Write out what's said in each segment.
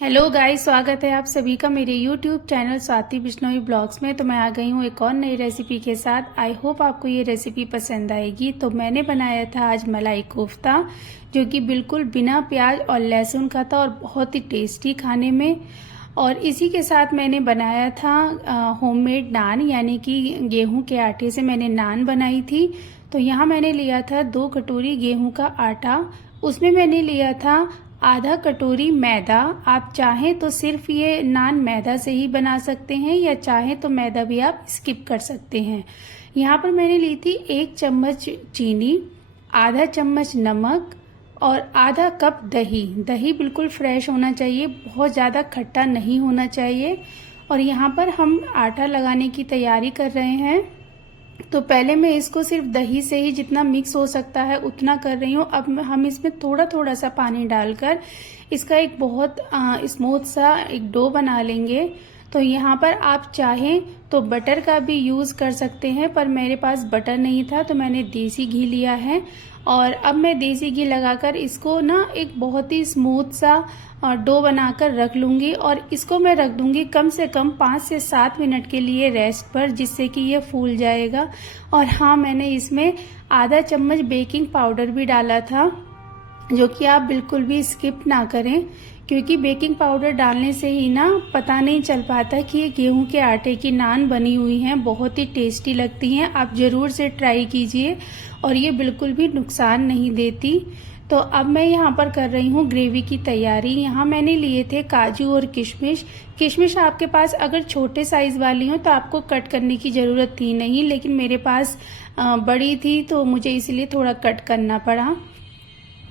Hello guys, स्वागत है आप सभी का मेरे YouTube channel Swati Bishnoi blogs में। तो मैं आ गई हूँ एक और नई रेसिपी के साथ। आई होप आपको ये रेसिपी पसंद आएगी। तो मैंने बनाया था आज मलाई कोफ्ता, जो कि बिल्कुल बिना प्याज और लहसुन का था और बहुत ही टेस्टी खाने में। और इसी के साथ मैंने बनाया था होममेड नान, यानी कि गेहूं के आटे से मैंने नान बनाई थी। तो यहाँ मैंने लिया था 2 कटोरी गेहूं का आटा। उसमें मैंने लिया था आधा कटोरी मैदा। आप चाहें तो सिर्फ ये नान मैदा से ही बना सकते हैं, या चाहें तो मैदा भी आप स्किप कर सकते हैं। यहाँ पर मैंने ली थी 1 चम्मच चीनी, आधा चम्मच नमक और आधा कप दही। दही बिल्कुल फ्रेश होना चाहिए, बहुत ज़्यादा खट्टा नहीं होना चाहिए। और यहाँ पर हम आटा लगाने की तैयारी कर रहे हैं। तो पहले मैं इसको सिर्फ दही से ही जितना मिक्स हो सकता है उतना कर रही हूँ। अब हम इसमें थोड़ा थोड़ा सा पानी डालकर इसका एक बहुत स्मूथ सा एक डो बना लेंगे। तो यहाँ पर आप चाहें तो बटर का भी यूज़ कर सकते हैं, पर मेरे पास बटर नहीं था तो मैंने देसी घी लिया है। और अब मैं देसी घी लगाकर इसको ना एक बहुत ही स्मूथ सा डो बनाकर रख लूँगी। और इसको मैं रख दूँगी कम से कम 5 से 7 मिनट के लिए रेस्ट पर, जिससे कि ये फूल जाएगा। और हाँ, मैंने इसमें आधा चम्मच बेकिंग पाउडर भी डाला था, जो कि आप बिल्कुल भी स्किप ना करें, क्योंकि बेकिंग पाउडर डालने से ही ना पता नहीं चल पाता कि ये गेहूं के आटे की नान बनी हुई हैं। बहुत ही टेस्टी लगती हैं, आप ज़रूर से ट्राई कीजिए। और ये बिल्कुल भी नुकसान नहीं देती। तो अब मैं यहाँ पर कर रही हूँ ग्रेवी की तैयारी। यहाँ मैंने लिए थे काजू और किशमिश। किशमिश आपके पास अगर छोटे साइज़ वाली हो तो आपको कट करने की ज़रूरत थी नहीं, लेकिन मेरे पास बड़ी थी तो मुझे इसलिए थोड़ा कट करना पड़ा।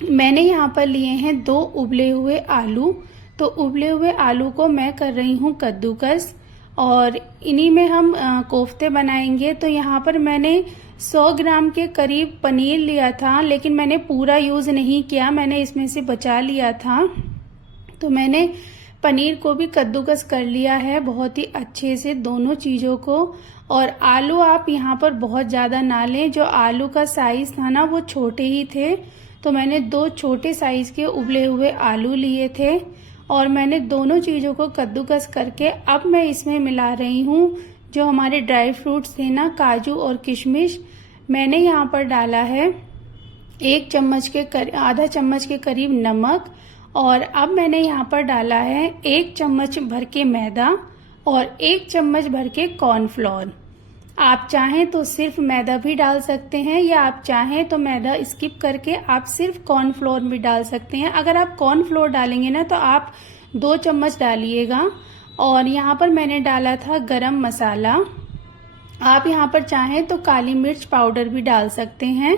मैंने यहाँ पर लिए हैं 2 उबले हुए आलू। तो उबले हुए आलू को मैं कर रही हूँ कद्दूकस, और इन्हीं में हम कोफ्ते बनाएंगे। तो यहाँ पर मैंने 100 ग्राम के करीब पनीर लिया था, लेकिन मैंने पूरा यूज़ नहीं किया, मैंने इसमें से बचा लिया था। तो मैंने पनीर को भी कद्दूकस कर लिया है बहुत ही अच्छे से, दोनों चीज़ों को। और आलू आप यहाँ पर बहुत ज़्यादा ना लें, जो आलू का साइज़ था ना वो छोटे ही थे। तो मैंने 2 छोटे साइज़ के उबले हुए आलू लिए थे, और मैंने दोनों चीज़ों को कद्दूकस करके अब मैं इसमें मिला रही हूँ जो हमारे ड्राई फ्रूट्स थे ना, काजू और किशमिश। मैंने यहाँ पर डाला है आधा चम्मच के करीब नमक। और अब मैंने यहाँ पर डाला है 1 चम्मच भर के मैदा और 1 चम्मच भर के कॉर्नफ्लोर। आप चाहें तो सिर्फ मैदा भी डाल सकते हैं, या आप चाहें तो मैदा स्किप करके आप सिर्फ कॉर्नफ्लोर भी डाल सकते हैं। अगर आप कॉर्नफ्लोर डालेंगे ना तो आप 2 चम्मच डालिएगा। और यहाँ पर मैंने डाला था गरम मसाला। आप यहाँ पर चाहें तो काली मिर्च पाउडर भी डाल सकते हैं।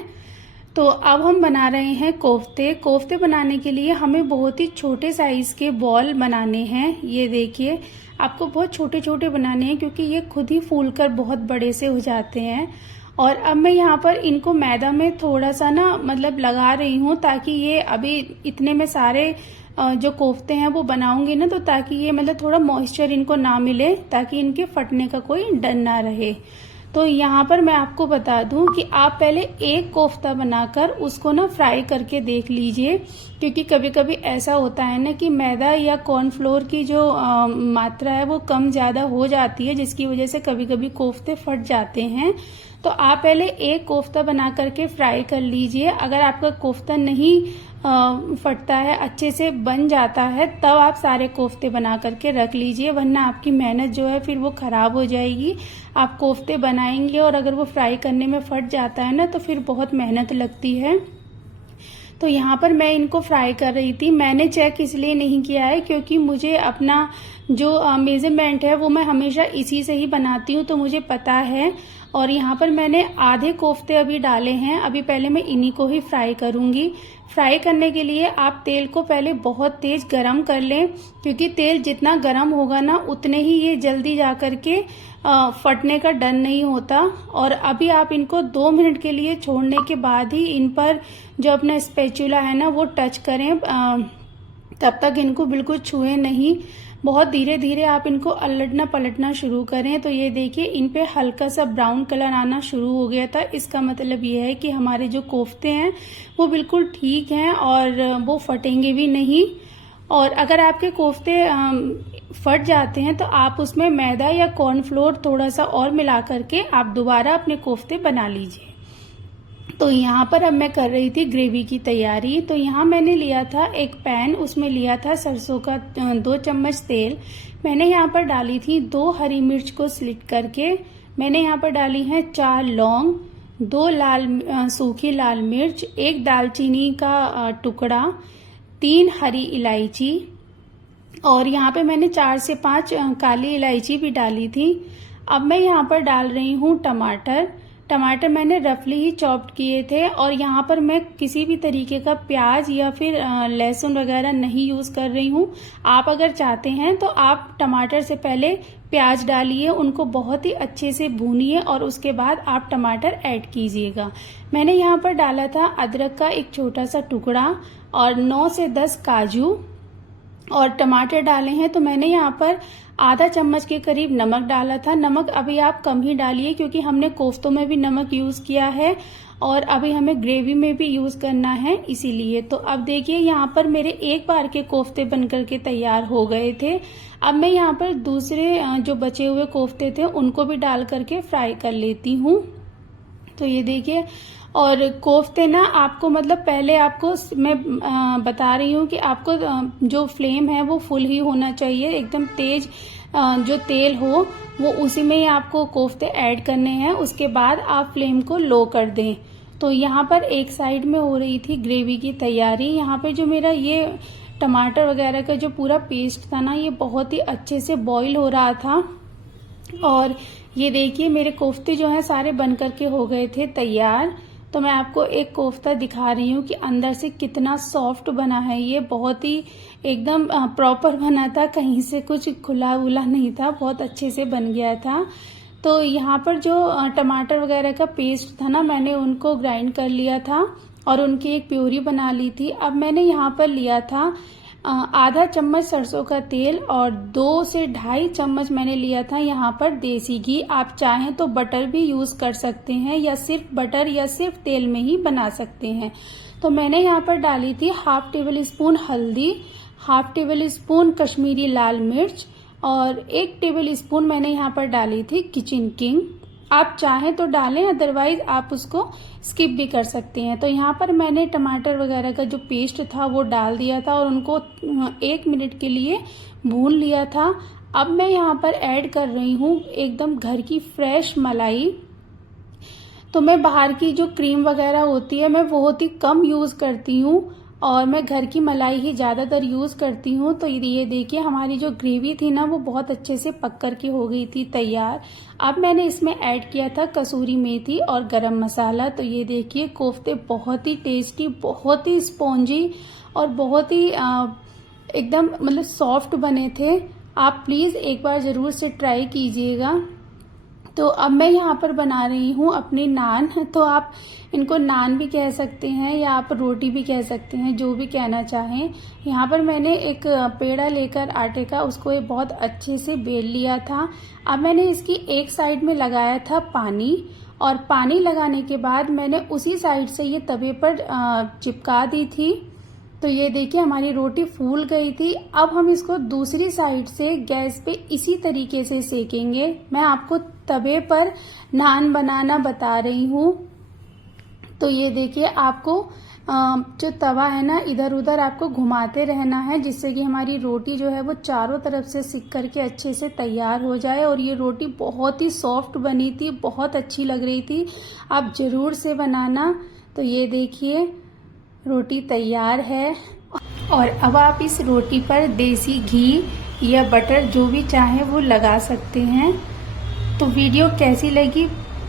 तो अब हम बना रहे हैं कोफ्ते। कोफ्ते बनाने के लिए हमें बहुत ही छोटे साइज के बॉल बनाने हैं। ये देखिए, आपको बहुत छोटे छोटे बनाने हैं, क्योंकि ये खुद ही फूलकर बहुत बड़े से हो जाते हैं। और अब मैं यहाँ पर इनको मैदा में थोड़ा सा ना मतलब लगा रही हूँ, ताकि ये अभी इतने में सारे जो कोफ्ते हैं वो बनाऊंगी ना, तो ताकि ये मतलब थोड़ा मॉइस्चर इनको ना मिले, ताकि इनके फटने का कोई डर ना रहे। तो यहाँ पर मैं आपको बता दूं कि आप पहले एक कोफ्ता बनाकर उसको ना फ्राई करके देख लीजिए, क्योंकि कभी कभी ऐसा होता है ना कि मैदा या कॉर्नफ्लोर की जो मात्रा है वो कम ज़्यादा हो जाती है, जिसकी वजह से कभी कभी कोफ्ते फट जाते हैं। तो आप पहले एक कोफ्ता बना करके फ्राई कर लीजिए। अगर आपका कोफ्ता नहीं फटता है, अच्छे से बन जाता है, तब आप सारे कोफ्ते बना करके रख लीजिए, वरना आपकी मेहनत जो है फिर वो खराब हो जाएगी। आप कोफ्ते बनाएंगे और अगर वो फ्राई करने में फट जाता है ना, तो फिर बहुत मेहनत लगती है। तो यहाँ पर मैं इनको फ्राई कर रही थी। मैंने चेक इसलिए नहीं किया है क्योंकि मुझे अपना जो मेजरमेंट है वो मैं हमेशा इसी से ही बनाती हूँ, तो मुझे पता है। और यहाँ पर मैंने आधे कोफ्ते अभी डाले हैं। अभी पहले मैं इन्हीं को ही फ्राई करूँगी। फ्राई करने के लिए आप तेल को पहले बहुत तेज गरम कर लें, क्योंकि तेल जितना गरम होगा ना उतने ही ये जल्दी जा करके फटने का डर नहीं होता। और अभी आप इनको 2 मिनट के लिए छोड़ने के बाद ही इन पर जो अपना स्पैचुला है ना वो टच करें, तब तक इनको बिल्कुल छुए नहीं। बहुत धीरे धीरे आप इनको अलटना पलटना शुरू करें। तो ये देखिए, इन पे हल्का सा ब्राउन कलर आना शुरू हो गया था। इसका मतलब ये है कि हमारे जो कोफ्ते हैं वो बिल्कुल ठीक हैं और वो फटेंगे भी नहीं। और अगर आपके कोफ्ते फट जाते हैं तो आप उसमें मैदा या कॉर्नफ्लोर थोड़ा सा और मिला करके आप दोबारा अपने कोफ्ते बना लीजिए। तो यहाँ पर अब मैं कर रही थी ग्रेवी की तैयारी। तो यहाँ मैंने लिया था एक पैन, उसमें लिया था सरसों का 2 चम्मच तेल। मैंने यहाँ पर डाली थी 2 हरी मिर्च को स्लिट करके। मैंने यहाँ पर डाली है 4 लौंग, 2 सूखी लाल मिर्च, 1 दालचीनी का टुकड़ा, 3 हरी इलायची और यहाँ पे मैंने 4 से 5 काली इलायची भी डाली थी। अब मैं यहाँ पर डाल रही हूँ टमाटर मैंने रफली ही चॉप्ड किए थे और यहाँ पर मैं किसी भी तरीके का प्याज या फिर लहसुन वगैरह नहीं यूज कर रही हूँ। आप अगर चाहते हैं तो आप टमाटर से पहले प्याज डालिए, उनको बहुत ही अच्छे से भूनिए और उसके बाद आप टमाटर ऐड कीजिएगा। मैंने यहाँ पर डाला था अदरक का एक छोटा सा टुकड़ा और 9 से 10 काजू और टमाटर डाले हैं। तो मैंने यहाँ पर आधा चम्मच के करीब नमक डाला था। नमक अभी आप कम ही डालिए क्योंकि हमने कोफ्तों में भी नमक यूज किया है और अभी हमें ग्रेवी में भी यूज करना है इसीलिए। तो अब देखिए यहाँ पर मेरे एक बार के कोफ्ते बनकर के तैयार हो गए थे। अब मैं यहाँ पर दूसरे जो बचे हुए कोफ्ते थे उनको भी डाल करके फ्राई कर लेती हूँ। तो ये देखिए, और कोफ्ते ना आपको मतलब पहले आपको मैं बता रही हूँ कि आपको जो फ्लेम है वो फुल ही होना चाहिए, एकदम तेज जो तेल हो वो उसी में ही आपको कोफ्ते ऐड करने हैं। उसके बाद आप फ्लेम को लो कर दें। तो यहाँ पर एक साइड में हो रही थी ग्रेवी की तैयारी। यहाँ पे जो मेरा ये टमाटर वगैरह का जो पूरा पेस्ट था ना, ये बहुत ही अच्छे से बॉईल हो रहा था। और ये देखिए मेरे कोफ्ते जो हैं सारे बन करके हो गए थे तैयार। तो मैं आपको एक कोफ्ता दिखा रही हूँ कि अंदर से कितना सॉफ्ट बना है। ये बहुत ही एकदम प्रॉपर बना था, कहीं से कुछ खुला उला नहीं था, बहुत अच्छे से बन गया था। तो यहाँ पर जो टमाटर वगैरह का पेस्ट था ना, मैंने उनको ग्राइंड कर लिया था और उनकी एक प्यूरी बना ली थी। अब मैंने यहाँ पर लिया था आधा चम्मच सरसों का तेल और 2 से 2.5 चम्मच मैंने लिया था यहाँ पर देसी घी। आप चाहें तो बटर भी यूज कर सकते हैं या सिर्फ बटर या सिर्फ तेल में ही बना सकते हैं। तो मैंने यहाँ पर डाली थी 1/2 टेबल स्पून हल्दी, 1/2 टेबल स्पून कश्मीरी लाल मिर्च और 1 टेबल स्पून मैंने यहाँ पर डाली थी किचन किंग। आप चाहें तो डालें, अदरवाइज आप उसको स्किप भी कर सकते हैं। तो यहाँ पर मैंने टमाटर वगैरह का जो पेस्ट था वो डाल दिया था और उनको 1 मिनट के लिए भून लिया था। अब मैं यहाँ पर ऐड कर रही हूँ एकदम घर की फ्रेश मलाई। तो मैं बाहर की जो क्रीम वगैरह होती है मैं बहुत ही कम यूज करती हूँ और मैं घर की मलाई ही ज्यादातर यूज करती हूँ। तो ये देखिए हमारी जो ग्रेवी थी ना वो बहुत अच्छे से पक कर के हो गई थी तैयार। अब मैंने इसमें ऐड किया था कसूरी मेथी और गरम मसाला। तो ये देखिए कोफ्ते बहुत ही टेस्टी, बहुत ही स्पॉन्जी और बहुत ही एकदम मतलब सॉफ्ट बने थे। आप प्लीज एक बार जरूर से ट्राई कीजिएगा। तो अब मैं यहाँ पर बना रही हूँ अपनी नान। तो आप इनको नान भी कह सकते हैं या आप रोटी भी कह सकते हैं, जो भी कहना चाहें। यहाँ पर मैंने एक पेड़ा लेकर आटे का उसको ये बहुत अच्छे से बेल लिया था। अब मैंने इसकी एक साइड में लगाया था पानी और पानी लगाने के बाद मैंने उसी साइड से ये तवे पर चिपका दी थी। तो ये देखिए हमारी रोटी फूल गई थी। अब हम इसको दूसरी साइड से गैस पे इसी तरीके से सेकेंगे। मैं आपको तवे पर नान बनाना बता रही हूँ। तो ये देखिए आपको जो तवा है ना इधर उधर आपको घुमाते रहना है जिससे कि हमारी रोटी जो है वो चारों तरफ से सिक करके अच्छे से तैयार हो जाए। और ये रोटी बहुत ही सॉफ्ट बनी थी, बहुत अच्छी लग रही थी। आप जरूर से बनाना। तो ये देखिए रोटी तैयार है और अब आप इस रोटी पर देसी घी या बटर जो भी चाहें वो लगा सकते हैं। तो वीडियो कैसी लगी?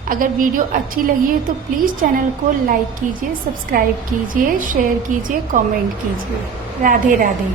अगर वीडियो अच्छी लगी है तो प्लीज़ चैनल को लाइक कीजिए, सब्सक्राइब कीजिए, शेयर कीजिए, कमेंट कीजिए। राधे राधे।